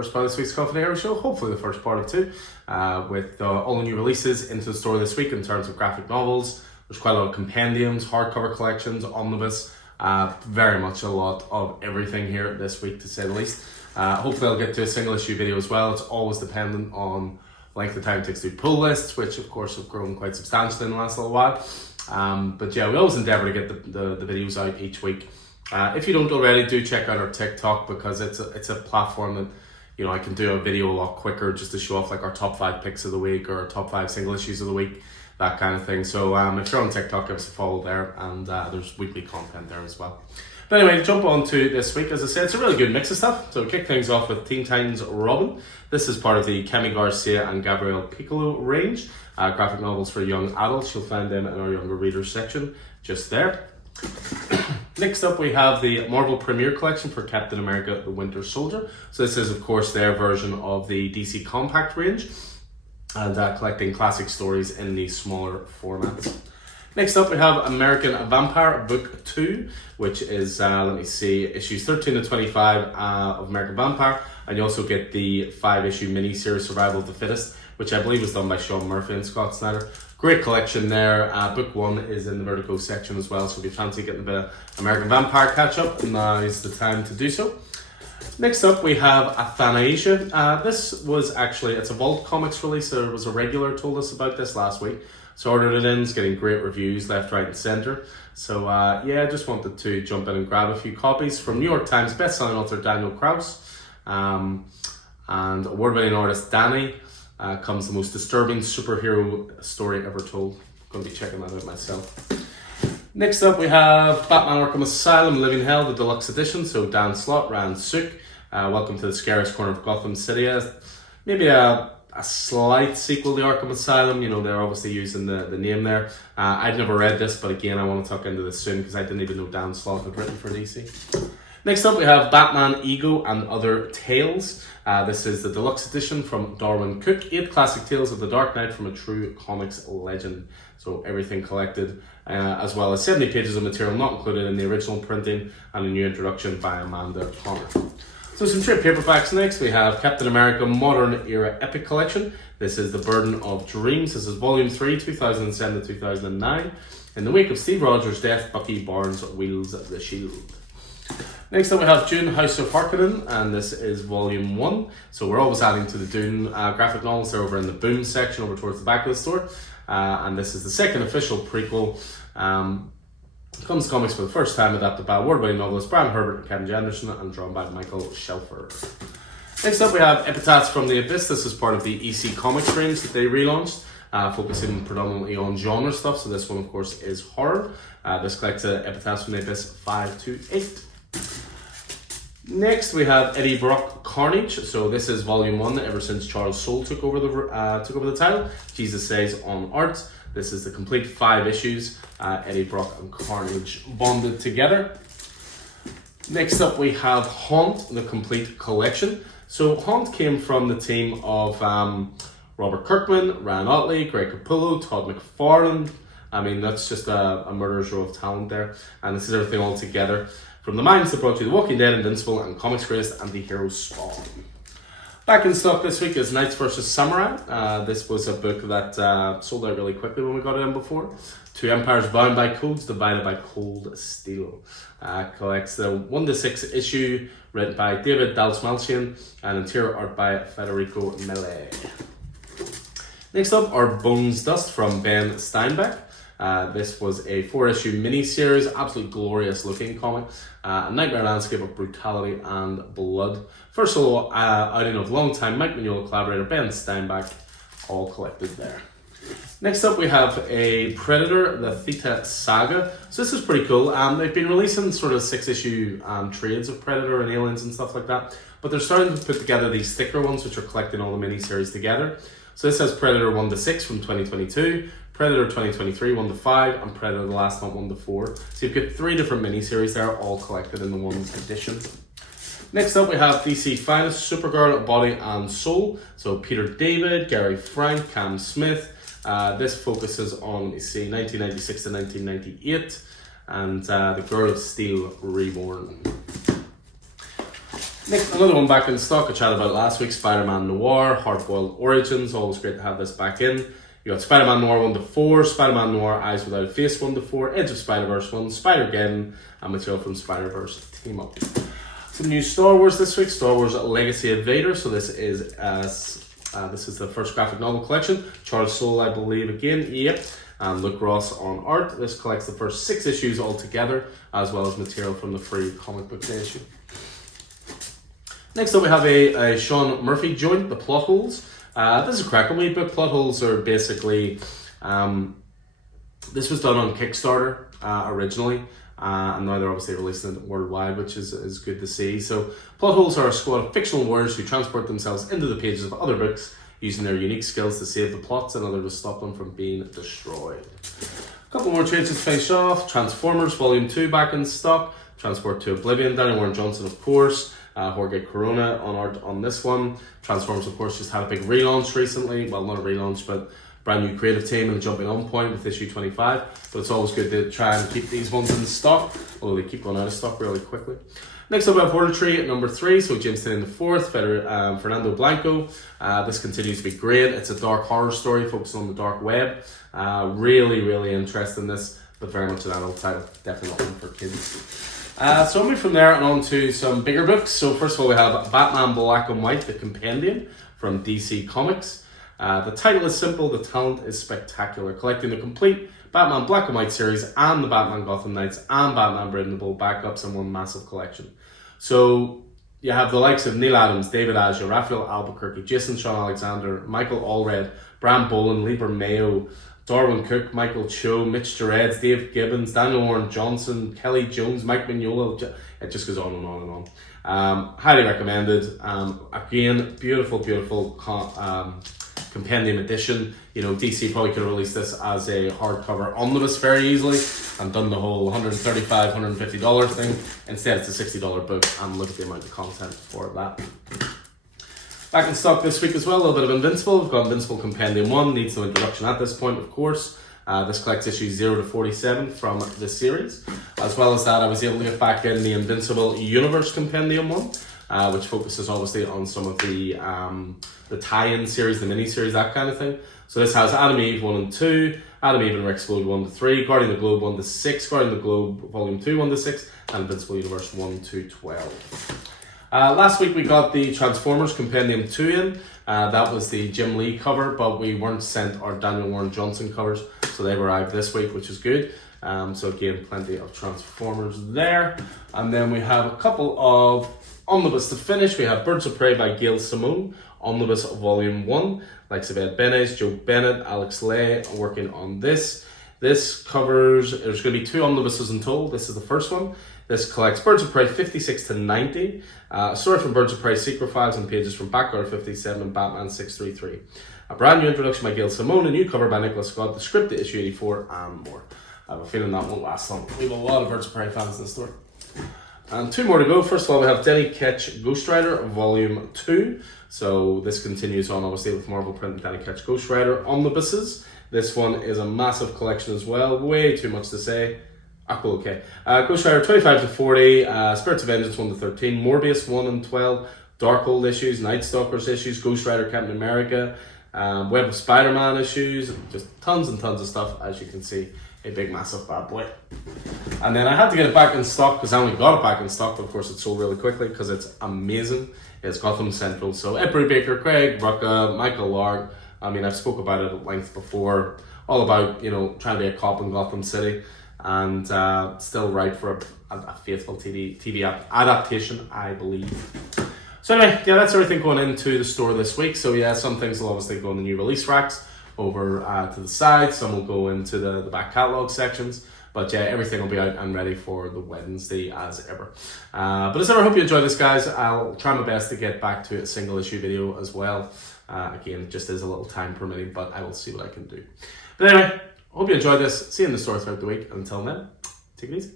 first part of this week's Coffee Hero Show, hopefully the first part of two, with all the new releases into the store this week in terms of graphic novels. There's quite a lot of compendiums, hardcover collections, omnibus, very much a lot of everything here this week, to say the least. Hopefully I'll get to a single issue video as well. It's always dependent on length of time it takes to do pull lists, which of course have grown quite substantially in the last little while. But yeah, we always endeavour to get the videos out each week. If you don't already, do check out our TikTok, because it's a platform that, you know, I can do a video a lot quicker just to show off like our top 5 picks of the week or our top 5 single issues of the week, that kind of thing. So if you're on TikTok, give us a follow there, and there's weekly content there as well. But anyway, to jump on to this week, as I said, it's a really good mix of stuff. So kick things off with Teen Titans Robin. This is part of the Kemi Garcia and Gabriel Piccolo range. Graphic novels for young adults. You'll find them in our younger readers section just there. Next up, we have the Marvel Premiere Collection for Captain America the Winter Soldier. So this is, of course, their version of the DC Compact range, and collecting classic stories in the smaller formats. Next up, we have American Vampire Book 2, which is, issues 13 to 25 of American Vampire, and you also get the 5-issue miniseries Survival of the Fittest, which I believe was done by Sean Murphy and Scott Snyder. Great collection there. Book 1 is in the Vertigo section as well, so if you fancy getting a bit of American Vampire catch-up, now is the time to do so. Next up, we have Athanasia. This was actually, it's a Vault Comics release. There was a regular told us about this last week. So ordered it in, it's getting great reviews left, right, and centre. So yeah, I just wanted to jump in and grab a few copies from New York Times bestselling author Daniel Kraus and award-winning artist Danny. Comes the most disturbing superhero story ever told. I'm going to be checking that out myself. Next up, we have Batman Arkham Asylum Living Hell, the deluxe edition. So Dan Slott, Rand Suk. Welcome to the scariest corner of Gotham City. Maybe a slight sequel to Arkham Asylum. You know, they're obviously using the name there. I've never read this, but again, I want to tuck into this soon because I didn't even know Dan Slott had written for DC. Next up, we have Batman Ego and Other Tales. This is the deluxe edition from Darwin Cook. 8 classic tales of the Dark Knight from a true comics legend. So everything collected, as well as 70 pages of material not included in the original printing, and a new introduction by Amanda Connor. So some trade paperbacks next. We have Captain America Modern Era Epic Collection. This is The Burden of Dreams. This is Volume 3, 2007 to 2009. In the wake of Steve Rogers' death, Bucky Barnes wields the shield. Next up, we have Dune House of Harkonnen, and this is Volume 1. So we're always adding to the Dune graphic novels. They're over in the Boom section over towards the back of the store. And this is the second official prequel. Comes to comics for the first time, adapted by award-winning novelist Brian Herbert and Kevin Janderson, and drawn by Michael Shelfer. Next up, we have Epitaphs from the Abyss. This is part of the EC Comics range that they relaunched, focusing predominantly on genre stuff. So this one, of course, is horror. This collects Epitaphs from the Abyss 5 to 8. Next, we have Eddie Brock Carnage. So this is Volume 1, ever since Charles Soule took over the title. Jesus Says on art. This is the complete 5 issues. Eddie Brock and Carnage bonded together. Next up, we have Haunt, the complete collection. So Haunt came from the team of Robert Kirkman, Ryan Otley, Greg Capullo, Todd McFarlane. I mean, that's just a murderer's row of talent there. And this is everything all together from the minds that brought you The Walking Dead, Invincible, and Comics Greatest, and The Hero Spawn. Back in stock this week is Knights vs. Samurai. This was a book that sold out really quickly when we got it in before. 2 empires bound by codes, divided by cold steel. Collects the 1 to 6 issue, written by David Dalsmalchian, and interior art by Federico Mele. Next up are Bones Dust from Ben Steinbeck. This was a 4-issue mini-series, absolutely glorious looking comic. A nightmare landscape of brutality and blood. First solo outing of longtime Mike Mignola collaborator Ben Steinbeck, all collected there. Next up, we have a Predator, the Theta Saga. So this is pretty cool. They've been releasing sort of 6-issue trades of Predator and Aliens and stuff like that, but they're starting to put together these thicker ones, which are collecting all the mini-series together. So this has Predator 1 to 6 from 2022, Predator 2023 1 to 5, and Predator the Last Hunt 1 to 4. So you've got 3 different mini-series there, all collected in the one edition. Next up, we have DC Finest, Supergirl, Body and Soul. So Peter David, Gary Frank, Cam Smith. This focuses on, 1996 to 1998, and the Girl of Steel Reborn. Next, another one back in stock. I chatted about last week, Spider-Man Noir, Hardboiled Origins. Always great to have this back in. You got Spider-Man Noir 1 to 4, Spider-Man Noir Eyes Without a Face 1 to 4, Edge of Spider-Verse 1, Spider-Geddon, and material from Spider-Verse Team Up. Some new Star Wars this week, Star Wars Legacy of Vader. So this is the first graphic novel collection. Charles Soule, I believe, again, yep. And Luke Ross on art. This collects the first 6 issues altogether, as well as material from the free comic book day issue. Next up, we have a Sean Murphy joint, The Plot Holes. This is a cracker wee book. Plot holes are basically, this was done on Kickstarter originally, and now they're obviously releasing it worldwide, which is good to see. So plot holes are a squad of fictional warriors who transport themselves into the pages of other books using their unique skills to save the plots in order to stop them from being destroyed. A couple more trades to finish off. Transformers Volume 2 back in stock. Transport to Oblivion, Daniel Warren Johnson, of course. Jorge Corona on art on this one. Transformers, of course, just had a big relaunch recently. Well, not a relaunch, but brand new creative team and jumping on point with issue 25. But it's always good to try and keep these ones in stock, although they keep going out of stock really quickly. Next up, we have Horror Tree at number 3. So James Tynion IV, Fernando Blanco. This continues to be great. It's a dark horror story focused on the dark web. Really, really interesting this, but very much an adult title. Definitely not one for kids. So I'll move from there and on to some bigger books. So first of all, we have Batman Black and White, the Compendium from DC Comics. The title is simple, the talent is spectacular. Collecting the complete Batman Black and White series and the Batman Gotham Knights and Batman Brave and the Bold backups in one massive collection. So you have the likes of Neil Adams, David Aja, Raphael Albuquerque, Jason Sean Alexander, Michael Allred, Bram Boland, Lieber Mayo, Darwin Cook, Michael Cho, Mitch Gerads, Dave Gibbons, Daniel Warren Johnson, Kelly Jones, Mike Mignola. It just goes on and on and on. Highly recommended. Again, beautiful compendium edition. You know, DC probably could have released this as a hardcover omnibus very easily and done the whole $135, $150 thing. Instead, it's a $60 book, and look at the amount of content for that. Back in stock this week as well, a little bit of Invincible. We've got Invincible Compendium 1, needs no introduction at this point, of course. This collects issues 0 to 47 from this series. As well as that, I was able to get back in the Invincible Universe Compendium 1, which focuses obviously on some of the tie-in series, the mini-series, that kind of thing. So this has Adam Eve 1 and 2, Adam Eve and Rick Explode 1 to 3, Guardian of the Globe 1 to 6, Guardian of the Globe Volume 2 1 to 6, and Invincible Universe 1 to 12. Last week we got the Transformers Compendium 2 in. That was the Jim Lee cover, but we weren't sent our Daniel Warren Johnson covers, so they arrived this week, which is good. So again, plenty of Transformers there. And then we have a couple of omnibus to finish. We have Birds of Prey by Gail Simone, Omnibus Volume 1. Likes of Ed Benes, Joe Bennett, Alex Lay working on this. This covers, there's going to be 2 omnibuses in total. This is the first one. This collects Birds of Prey 56 to 90, a story from Birds of Prey Secret Files and pages from Backguard 57 and Batman 633. A brand new introduction by Gail Simone, a new cover by Nicholas Scott, the script to issue 84, and more. I have a feeling that won't last long. We have a lot of Birds of Prey fans in this story. And 2 more to go. First of all, we have Denny Ketch Ghost Rider Volume 2. So this continues on, obviously, with Marvel Print and Denny Ketch Ghost Rider omnibuses. This one is a massive collection as well. Way too much to say. Cool, okay. Ghost Rider 25 to 40, Spirits of Vengeance 1 to 13, Morbius 1 and 12, Darkhold issues, Night Stalkers issues, Ghost Rider Captain America, Web of Spider-Man issues, just tons and tons of stuff, as you can see. A big, massive bad boy. And then I had to get it back in stock because I only got it back in stock, but of course it sold really quickly because it's amazing. It's Gotham Central. So Ed Brubaker, Craig Rucka, Michael Lark. I mean, I've spoke about it at length before, all about, you know, trying to be a cop in Gotham City. And still right for a faithful TV adaptation, I believe. So anyway, yeah, that's everything going into the store this week. So yeah, some things will obviously go in the new release racks over to the side. Some will go into the back catalogue sections. But yeah, everything will be out and ready for the Wednesday as ever. But as ever, I hope you enjoy this, guys. I'll try my best to get back to a single issue video as well. Again, it just is a little time permitting, but I will see what I can do. But anyway, hope you enjoyed this. See you in the store throughout the week. Until then, take it easy.